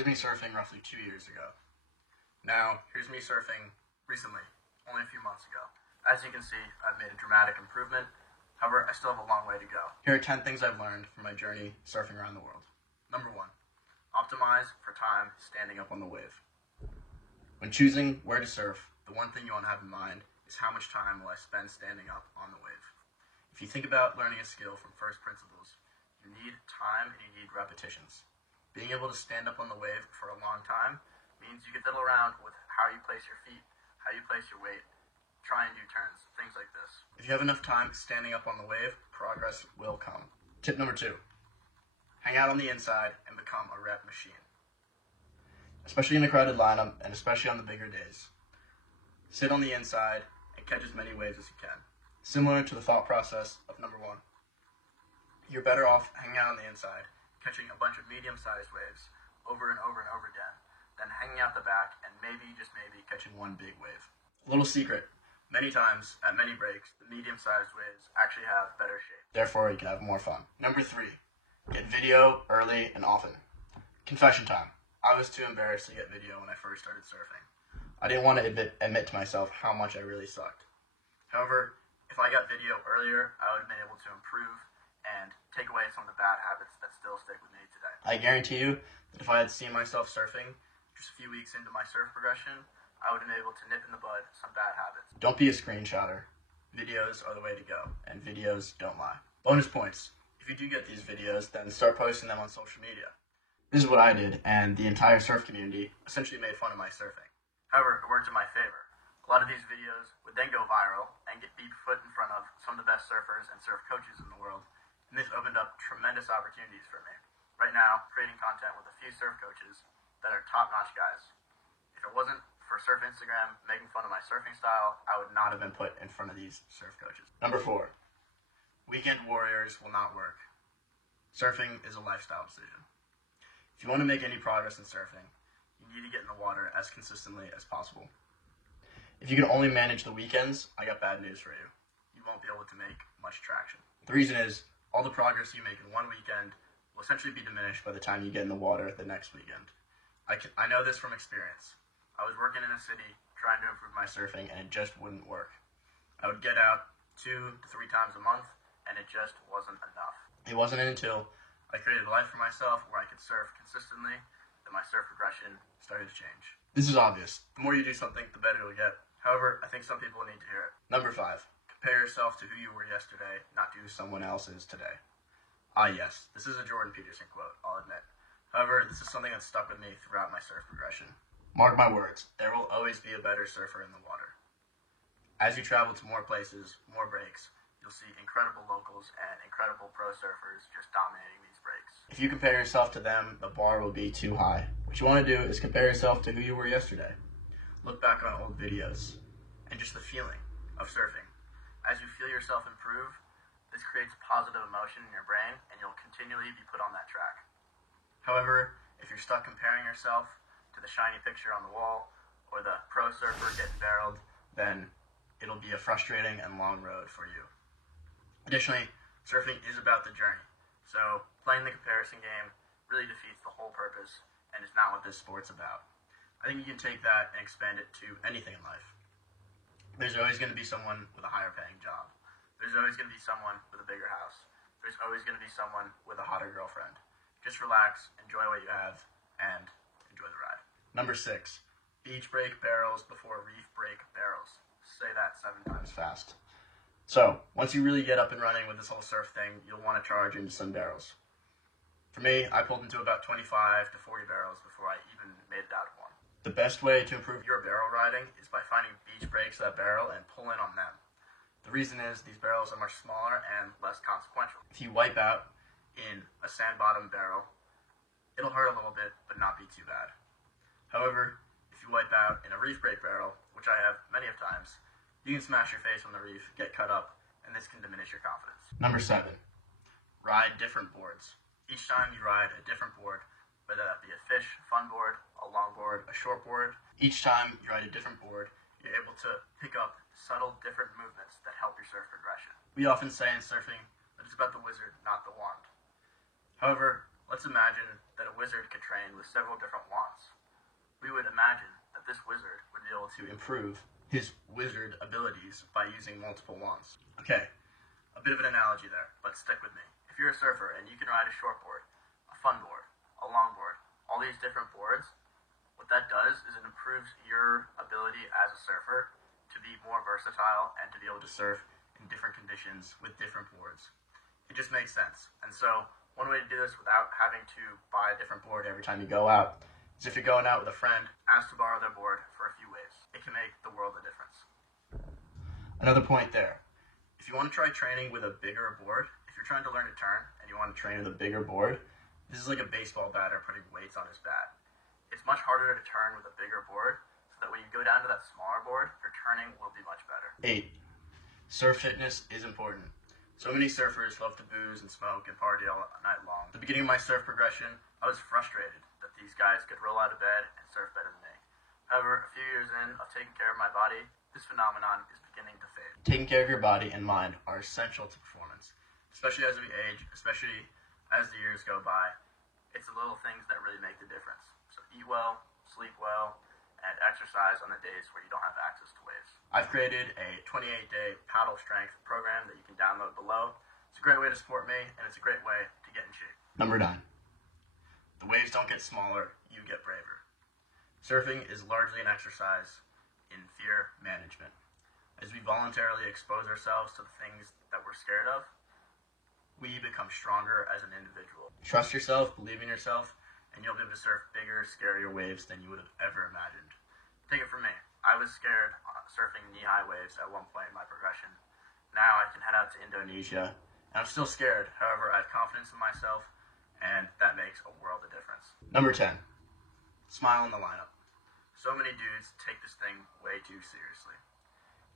Here's me surfing roughly 2 years ago. Now, here's me surfing recently, only a few months ago. As you can see, I've made a dramatic improvement. However, I still have a long way to go. Here are 10 things I've learned from my journey surfing around the world. Number 1, optimize for time standing up on the wave. When choosing where to surf, the one thing you want to have in mind is how much time will I spend standing up on the wave. If you think about learning a skill from first principles, you need time and you need repetitions. Being able to stand up on the wave for a long time means you can fiddle around with how you place your feet, how you place your weight, try and do turns, things like this. If you have enough time standing up on the wave, progress will come. Tip number 2, hang out on the inside and become a rep machine. Especially in a crowded lineup and especially on the bigger days. Sit on the inside and catch as many waves as you can. Similar to the thought process of number 1. You're better off hanging out on the inside, catching a bunch of medium-sized waves over and over and over again, than hanging out the back and maybe, just maybe, catching one big wave. A little secret, many times, at many breaks, the medium-sized waves actually have better shape. Therefore, you can have more fun. Number 3, get video early and often. Confession time. I was too embarrassed to get video when I first started surfing. I didn't want to admit to myself how much I really sucked. However, if I got video earlier, I would have been able to improve and take away some of the bad habits that still stick with me today. I guarantee you that if I had seen myself surfing just a few weeks into my surf progression, I would have been able to nip in the bud some bad habits. Don't be a screenshotter. Videos are the way to go, and videos don't lie. Bonus points. If you do get these videos, then start posting them on social media. This is what I did, and the entire surf community essentially made fun of my surfing. However, it worked in my favor. A lot of these videos would then go viral and get me put in front of some of the best surfers and surf coaches in the world, and this opened up tremendous opportunities for me. Right now, creating content with a few surf coaches that are top-notch guys. If it wasn't for Surf Instagram making fun of my surfing style, I would not have been put in front of these surf coaches. Number 4, weekend warriors will not work. Surfing is a lifestyle decision. If you want to make any progress in surfing, you need to get in the water as consistently as possible. If you can only manage the weekends, I got bad news for you. You won't be able to make much traction. The reason is, all the progress you make in one weekend will essentially be diminished by the time you get in the water the next weekend. I know this from experience. I was working in a city trying to improve my surfing and it just wouldn't work. I would get out 2 to 3 times a month and it just wasn't enough. It wasn't until I created a life for myself where I could surf consistently that my surf progression started to change. This is obvious. The more you do something, the better you'll get. However, I think some people need to hear it. Number 5, compare yourself to who you were yesterday, not to who someone else is today. Yes, this is a Jordan Peterson quote, I'll admit. However, this is something that stuck with me throughout my surf progression. Mark my words, there will always be a better surfer in the water. As you travel to more places, more breaks, you'll see incredible locals and incredible pro surfers just dominating these breaks. If you compare yourself to them, the bar will be too high. What you want to do is compare yourself to who you were yesterday. Look back on old videos and just the feeling of surfing. As you feel yourself improve, this creates positive emotion in your brain and you'll continually be put on that track. However, if you're stuck comparing yourself to the shiny picture on the wall or the pro surfer getting barreled, then it'll be a frustrating and long road for you. Additionally, surfing is about the journey, so playing the comparison game really defeats the whole purpose and is not what this sport's about. I think you can take that and expand it to anything in life. There's always going to be someone with a higher paying job. There's always going to be someone with a bigger house. There's always going to be someone with a hotter girlfriend. Just relax, enjoy what you have, and enjoy the ride. Number 6, beach break barrels before reef break barrels. Say that 7 times fast. So, once you really get up and running with this whole surf thing, you'll want to charge into some barrels. For me, I pulled into about 25 to 40 barrels before I even made it out of one. The best way to improve your barrel riding is by finding beach breaks of that barrel and pull in on them. The reason is these barrels are much smaller and less consequential. If you wipe out in a sand-bottom barrel, it'll hurt a little bit, but not be too bad. However, if you wipe out in a reef break barrel, which I have many of times, you can smash your face on the reef, get cut up, and this can diminish your confidence. Number 7, ride different boards. Each time you ride a different board, whether that be a fish, fun board, a long board, a short board, each time you ride a different board, you're able to pick up subtle different movements that help your surf progression. We often say in surfing that it's about the wizard, not the wand. However, let's imagine that a wizard could train with several different wands. We would imagine that this wizard would be able to improve his wizard abilities by using multiple wands. Okay, a bit of an analogy there, but stick with me. If you're a surfer and you can ride a shortboard, a fun board, a longboard, all these different boards, what that does is it improves your ability as a surfer to be more versatile and to be able to surf in different conditions with different boards. It just makes sense. And so one way to do this without having to buy a different board every time you go out is if you're going out with a friend, ask to borrow their board for a few waves. It can make the world a difference. Another point there. If you want to try training with a bigger board, if you're trying to learn to turn and you want to train with a bigger board, this is like a baseball batter putting weights on his bat. It's much harder to turn with a bigger board, so that when you go down to that smaller board, your turning will be much better. 8. Surf fitness is important. So many surfers love to booze and smoke and party all night long. At the beginning of my surf progression, I was frustrated that these guys could roll out of bed and surf better than me. However, a few years in of taking care of my body, this phenomenon is beginning to fade. Taking care of your body and mind are essential to performance, especially as we age, especially as the years go by. It's the little things that really make the difference. So eat well, sleep well, and exercise on the days where you don't have access to waves. I've created a 28-day paddle strength program that you can download below. It's a great way to support me, and it's a great way to get in shape. Number 9. The waves don't get smaller, you get braver. Surfing is largely an exercise in fear management. As we voluntarily expose ourselves to the things that we're scared of, we become stronger as an individual. Trust yourself, believe in yourself, and you'll be able to surf bigger, scarier waves than you would have ever imagined. Take it from me. I was scared surfing knee-high waves at one point in my progression. Now I can head out to Indonesia, and I'm still scared. However, I have confidence in myself, and that makes a world of difference. Number 10. Smile in the lineup. So many dudes take this thing way too seriously.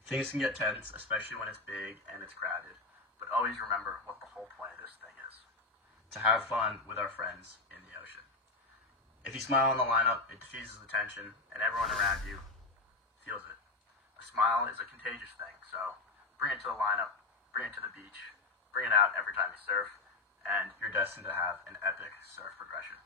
Things can get tense, especially when it's big and it's crowded, but always remember what the whole point of this thing is. To have fun with our friends in the ocean. If you smile in the lineup, it diffuses the tension, and everyone around you feels it. A smile is a contagious thing, so bring it to the lineup, bring it to the beach, bring it out every time you surf, and you're destined to have an epic surf progression.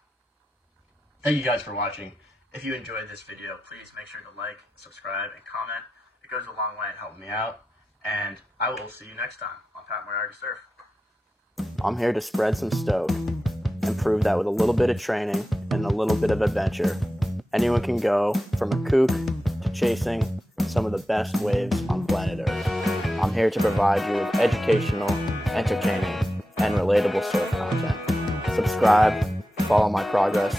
Thank you guys for watching. If you enjoyed this video, please make sure to like, subscribe, and comment. It goes a long way in helping me out, and I will see you next time on Pat Moriarty Surf. I'm here to spread some stoke and prove that with a little bit of training and a little bit of adventure, anyone can go from a kook to chasing some of the best waves on planet Earth. I'm here to provide you with educational, entertaining, and relatable surf content. Subscribe, follow my progress,